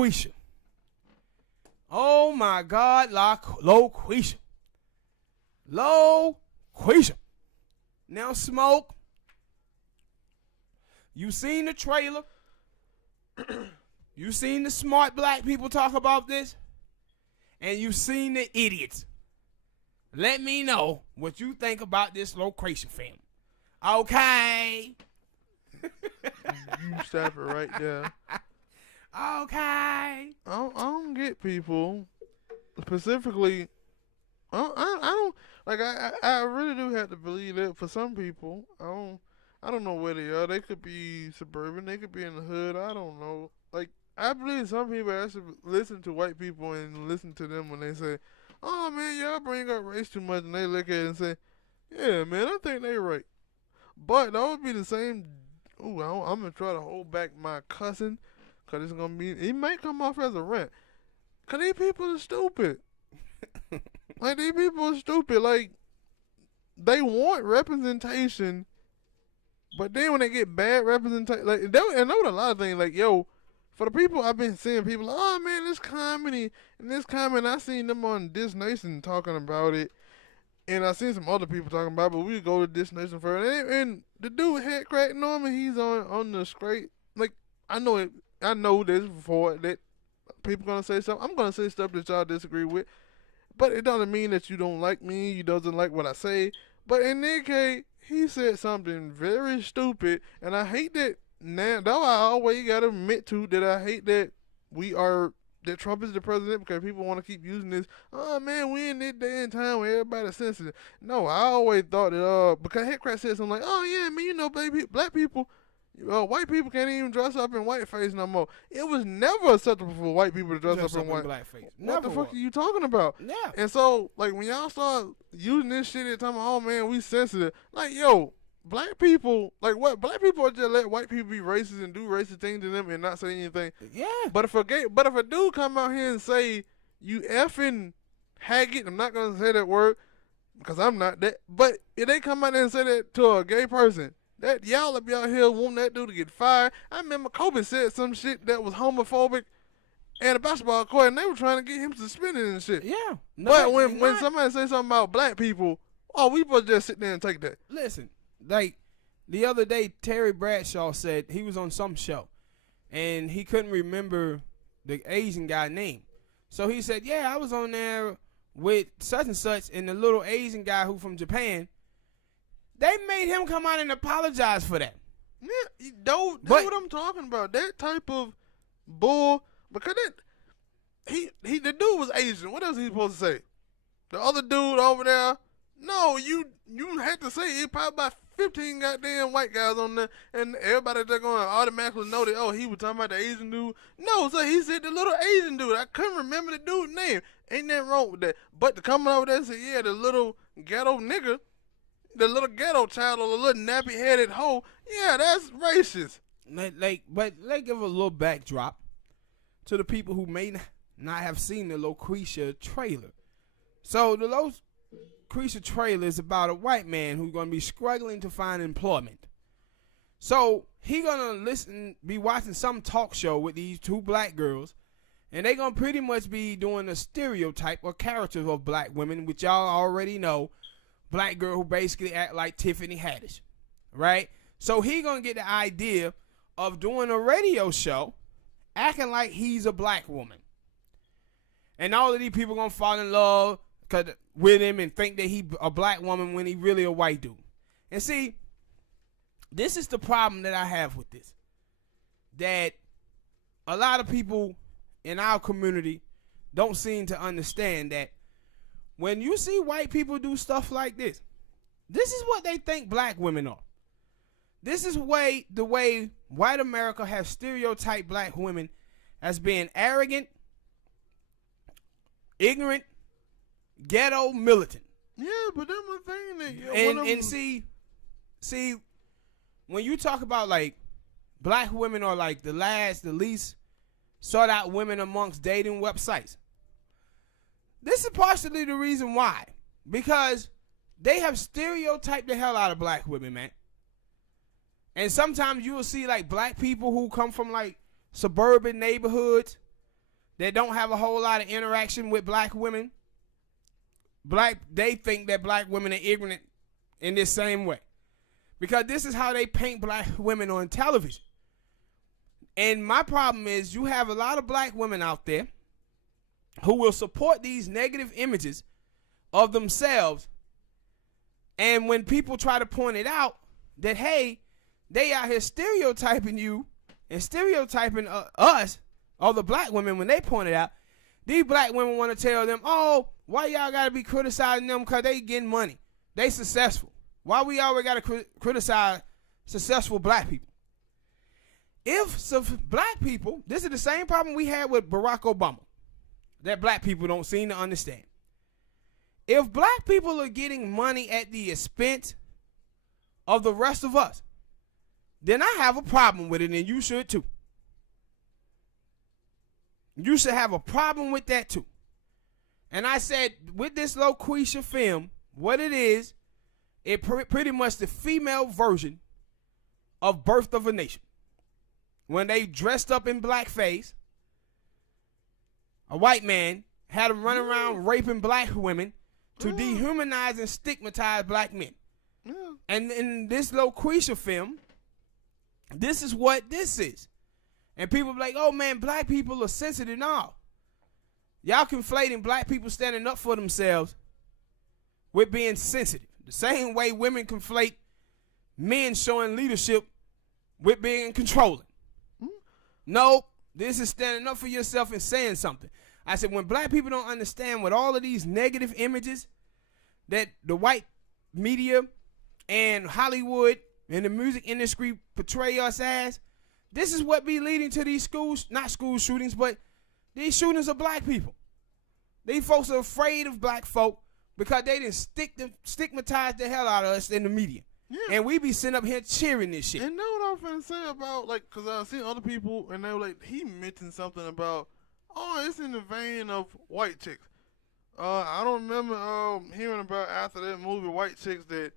Loqueesha. Oh my God, Loqueesha. Loqueesha. Now, Smoke, you seen the trailer. You seen the smart black people talk about this. And you seen the idiots. Let me know what you think about this Loqueesha film. Okay. You stop it right there. Okay. I don't get people specifically. I don't like. I really do have to believe that for some people. I don't know where they are. They could be suburban. They could be in the hood. I don't know. Like, I believe some people actually listen to white people and listen to them when they say, "Oh man, y'all bring up race too much," and they look at it and say, "Yeah, man, I think they right." But that would be the same. Ooh, I'm gonna try to hold back my cussing, cause it's gonna be. It might come off as a rant. Cause these people are stupid. Like, these people are stupid. Like, they want representation, but then when they get bad representation, like, and know a lot of things. Like, yo, for the people I've been seeing, people like, oh man, this comedy and this comedy. I seen them on This Nation talking about it. And I seen some other people talking about it, but we go to This Nation first. And the dude head crack Norman, he's on the straight. Like, I know this before that people gonna say something. I'm gonna say stuff that y'all disagree with. But it doesn't mean that you don't like me, you doesn't like what I say. But in this case, he said something very stupid, and I hate that now. Though I always gotta admit to that I hate that that Trump is the president, because people want to keep using this. Oh man, we in this day and time where everybody's sensitive. No, I always thought that because Headcrack said something like, oh yeah, man, you know, black people, white people can't even dress up in whiteface no more. It was never acceptable for white people to dress up in blackface. What the fuck are you talking about? Yeah. And so, like, when y'all start using this shit at the time, oh man, we sensitive. Like, yo, black people, like, what? Black people are just let white people be racist and do racist things to them and not say anything. Yeah. But if a dude come out here and say, you effing haggot, I'm not gonna say that word because I'm not that. But if they come out there and say that to a gay person, that y'all will be out here wanting that dude to get fired. I remember Kobe said some shit that was homophobic and a basketball court, and they were trying to get him suspended and shit. Yeah. No, But when somebody say something about black people, we supposed to just sit there and take that. Listen, like, the other day, Terry Bradshaw said he was on some show, and he couldn't remember the Asian guy's name. So he said, yeah, I was on there with such and such, and the little Asian guy who from Japan, they made him come out and apologize for that. Yeah, that's what I'm talking about. That type of bull, because the dude was Asian. What else he supposed to say? The other dude over there, no, you had to say it. Probably about 15 goddamn white guys on there, and everybody just gonna automatically know that, oh, he was talking about the Asian dude. No, so he said the little Asian dude. I couldn't remember the dude's name. Ain't nothing wrong with that. But to come over there and say, yeah, the little ghetto nigga, the little ghetto child, or the little nappy-headed hoe, yeah, that's racist. But let's give a little backdrop to the people who may not have seen the Loqueesha trailer. So the Loqueesha trailer is about a white man who's going to be struggling to find employment. So he going to be watching some talk show with these two black girls, and they going to pretty much be doing a stereotype or characters of black women, which y'all already know. Black girl who basically act like Tiffany Haddish, right? So he gonna get the idea of doing a radio show acting like he's a black woman. And all of these people gonna fall in love with him and think that he a black woman when he really a white dude. And see, this is the problem that I have with this. That a lot of people in our community don't seem to understand that when you see white people do stuff like this, this is what they think black women are. This is the way white America has stereotyped black women as being arrogant, ignorant, ghetto, militant. Yeah, but that's my thing. And see, when you talk about like black women are like the least sought out women amongst dating websites. This is partially the reason why. Because they have stereotyped the hell out of black women, man. And sometimes you will see like black people who come from like suburban neighborhoods that don't have a whole lot of interaction with black women, they think that black women are ignorant in this same way. Because this is how they paint black women on television. And my problem is you have a lot of black women out there who will support these negative images of themselves. And when people try to point it out that, hey, they out here stereotyping you and stereotyping us, all the black women, when they point it out, these black women want to tell them, oh, why y'all got to be criticizing them because they getting money. They successful. Why we always got to criticize successful black people? If black people, this is the same problem we had with Barack Obama that black people don't seem to understand. If black people are getting money at the expense of the rest of us, then I have a problem with it, and you should too. You should have a problem with that too. And I said, with this Loqueesha film, what it is, it pretty much the female version of Birth of a Nation. When they dressed up in blackface, a white man had them running around raping black women to dehumanize and stigmatize black men. And in this Loqueesha film, this is what this is. And people be like, oh man, black people are sensitive. No. Y'all conflating black people standing up for themselves with being sensitive. The same way women conflate men showing leadership with being controlling. No, this is standing up for yourself and saying something. I said, when black people don't understand what all of these negative images that the white media and Hollywood and the music industry portray us as, this is what be leading to these not school shootings, but these shootings of black people. These folks are afraid of black folk because they didn't stigmatize the hell out of us in the media. Yeah. And we be sitting up here cheering this shit. And know what I'm finna say about, like, because I've seen other people, and they were like, he mentioned something about, oh, it's in the vein of white chicks. I don't remember hearing about after that movie, White Chicks, that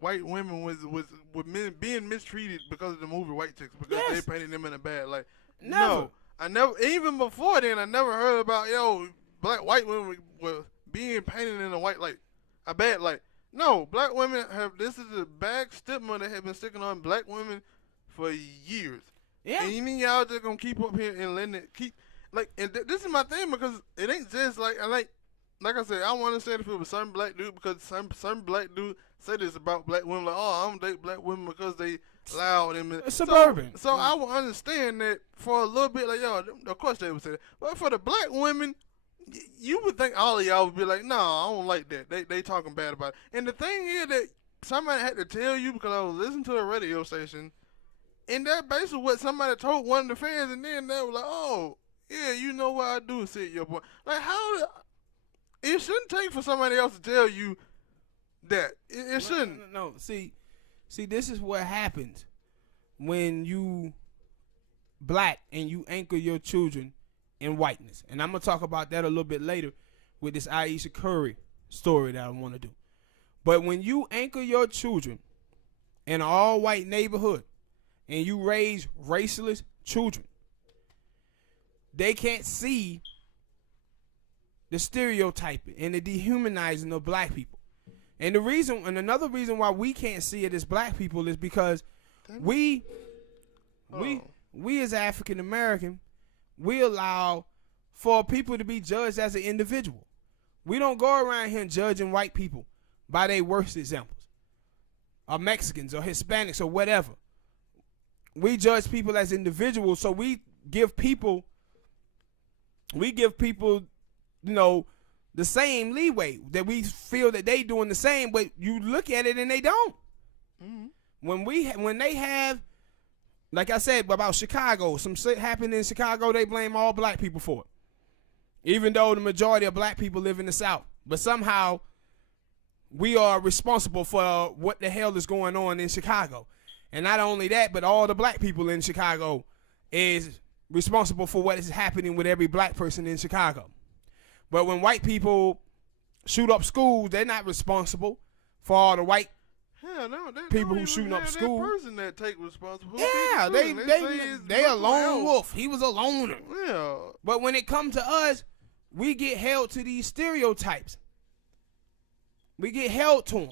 white women was being mistreated because of the movie White Chicks, because they painted them in a bad light. No, I never, even before then, I never heard about, white women were being painted in a bad light. No, black women this is a bad stigma that have been sticking on black women for years. Yeah. And you mean y'all just gonna keep up here and letting it keep, and this is my thing, because it ain't just like I said, I want to say it if it was some black dude, because some black dude say this about black women, like, oh, I don't date black women because they loud and suburban. So I will understand that for a little bit, of course they would say that. But for the black women, you would think all of y'all would be like, no, I don't like that. They talking bad about it. And the thing is that somebody had to tell you, because I was listening to a radio station, and that basically what somebody told one of the fans, and then they were like, oh, yeah, you know what I do, said your boy. Like, it shouldn't take for somebody else to tell you that. It shouldn't. No. See, this is what happens when you black and you anchor your children in whiteness. And I'm going to talk about that a little bit later with this Aisha Curry story that I want to do. But when you anchor your children in an all-white neighborhood and you raise raceless children, they can't see the stereotyping and the dehumanizing of black people. And another reason why we can't see it as black people is because we as African American, we allow for people to be judged as an individual. We don't go around here judging white people by their worst examples, or Mexicans or Hispanics or whatever. We judge people as individuals, so we give people, the same leeway, that we feel that they doing the same, but you look at it and they don't. Mm-hmm. When they have, like I said about Chicago, some shit happened in Chicago, they blame all black people for it, even though the majority of black people live in the South. But somehow we are responsible for what the hell is going on in Chicago. And not only that, but all the black people in Chicago is responsible for what is happening with every black person in Chicago. But when white people shoot up schools, they're not responsible for all the white Hell no, they People don't who even shooting up have school. That person that take responsibility. Yeah, say they a lone wolf. He was a loner. Yeah. But when it comes to us, we get held to these stereotypes. We get held to them.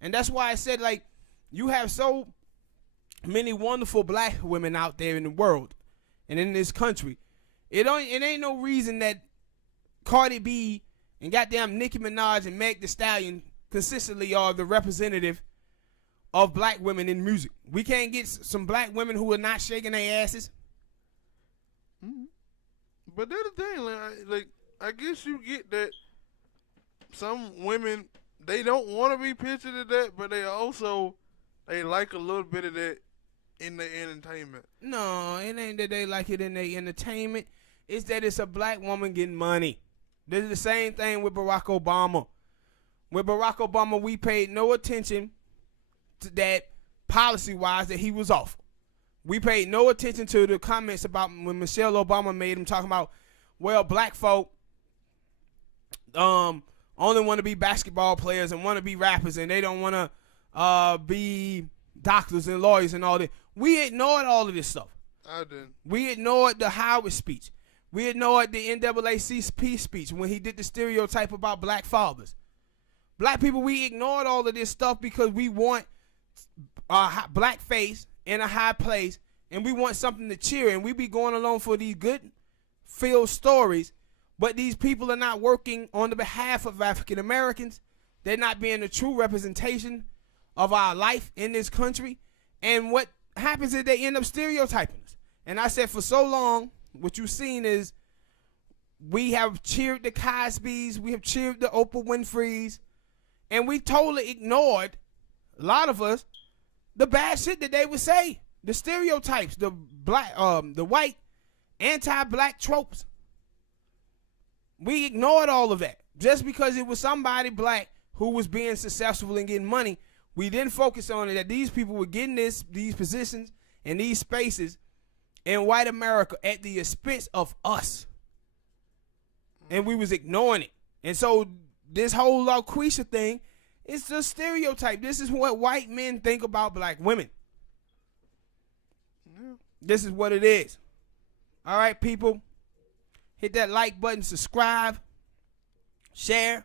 And that's why I said, like, you have so many wonderful black women out there in the world and in this country. It ain't no reason that Cardi B and goddamn Nicki Minaj and Meg Thee Stallion consistently are the representative of black women in music. We can't get some black women who are not shaking their asses. Mm-hmm. But that's the thing, like I guess you get that some women, they don't want to be pictured at that, but they like a little bit of that in the entertainment. No, it ain't that they like it in their entertainment. It's that it's a black woman getting money. This is the same thing with Barack Obama. With Barack Obama, we paid no attention to that policy-wise that he was off. We paid no attention to the comments about when Michelle Obama made him talking about, well, black folk only want to be basketball players and want to be rappers and they don't want to be doctors and lawyers and all that. We ignored all of this stuff. I didn't. We ignored the Howard speech. We ignored the NAACP speech when he did the stereotype about black fathers. Black people, we ignored all of this stuff because we want a black face in a high place and we want something to cheer, and we be going along for these good filled stories, but these people are not working on the behalf of African Americans. They're not being a true representation of our life in this country. And what happens is they end up stereotyping us. And I said for so long, what you've seen is we have cheered the Cosbys, we have cheered the Oprah Winfreys, and we totally ignored, a lot of us, the bad shit that they would say, the stereotypes, the white anti-black tropes. We ignored all of that just because it was somebody black who was being successful and getting money. We didn't focus on it, that these people were getting these positions and these spaces in white America at the expense of us. And we was ignoring it. And so this whole Loqueesha thing is just stereotype. This is what white men think about black women. Yeah. This is what it is. All right, people. Hit that like button, subscribe, share.